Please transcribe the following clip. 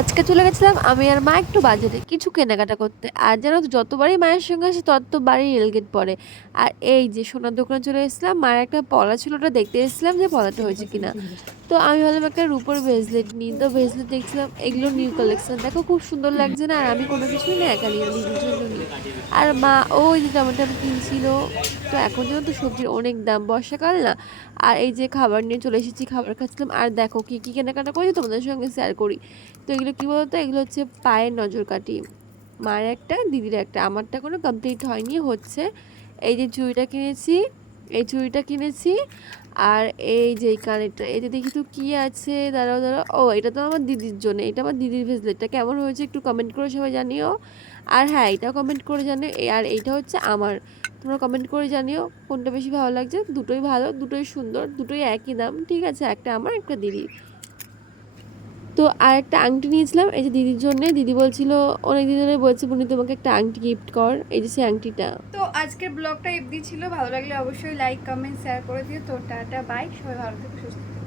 আজকে চলে গেছিলাম আমি আর মা একটু বাজারে কিছু কেনাকাটা করতে। আর জানো তো যতবারই মায়ের সঙ্গে আসি ততবারই রেলগেট পড়ে। আর এই যে সোনার দোকানে চলে এসেছিলাম, মায়ের একটা পলা ছিল, ওটা দেখতে এসেছিলাম যে পলাটা হয়েছে কিনা। তো আমি ভাবলাম একটা রূপোর ব্রেসলেট নিই, তো ব্রেসলেট দেখছিলাম, এগুলো নিউ কালেকশন, দেখো খুব সুন্দর লাগছে না। আর আমি কোনো কিছুই না একা নিই না, দিদির জন্য নিই। আর মা ওই যে টমেটো কিনছিল। তো এখন যেন তো সবজির অনেক দাম, বর্ষাকাল না। আর এই যে খাবার নিয়ে চলে এসেছি, খাবার খাচ্ছিলাম। আর দেখো কি কি কেনাকাটা করি তোমাদের সঙ্গে শেয়ার করি। তো এগুলো কি বলতো, এগুলো হচ্ছে পায়ের নজর কাটি, মায়ের একটা দিদির একটা, আমারটা কোনো কমপ্লিট হয়নি, হচ্ছে। এই যে চুড়িটা কিনেছি, এই চুড়িটা কিনেছি। আর এই যে এই কানেরটা, এই যে দেখি তো কি আছে, দাঁড়াও দাঁড়াও, ও এটা তো আমার দিদির জন্য, এটা আমার দিদির ভেসলেটটা কেমন হয়েছে একটু কমেন্ট করে সবাই জানিও। আর হ্যাঁ, এটাও কমেন্ট করে জানিও। আর এইটা হচ্ছে আমার, তোমরা কমেন্ট করে জানিও কোনটা বেশি ভালো লাগছে। দুটোই ভালো, দুটোই সুন্দর, দুটোই একই দাম, ঠিক আছে, একটা আমার একটা দিদির। তো আর একটা আংটি নিয়েছিলাম এই যে দিদির জন্য, দিদি বলছিল অনেক দিন ধরে বলছে বুনি তোমাকে একটা আংটি গিফট কর, এই যে সেই আংটিটা। তো আজকের ব্লগটা এফডি ছিল, ভালো লাগলে অবশ্যই লাইক কমেন্ট শেয়ার করে দিও। তো টাটা বাই, সবাই ভালো থেকো সুস্থ থেকো।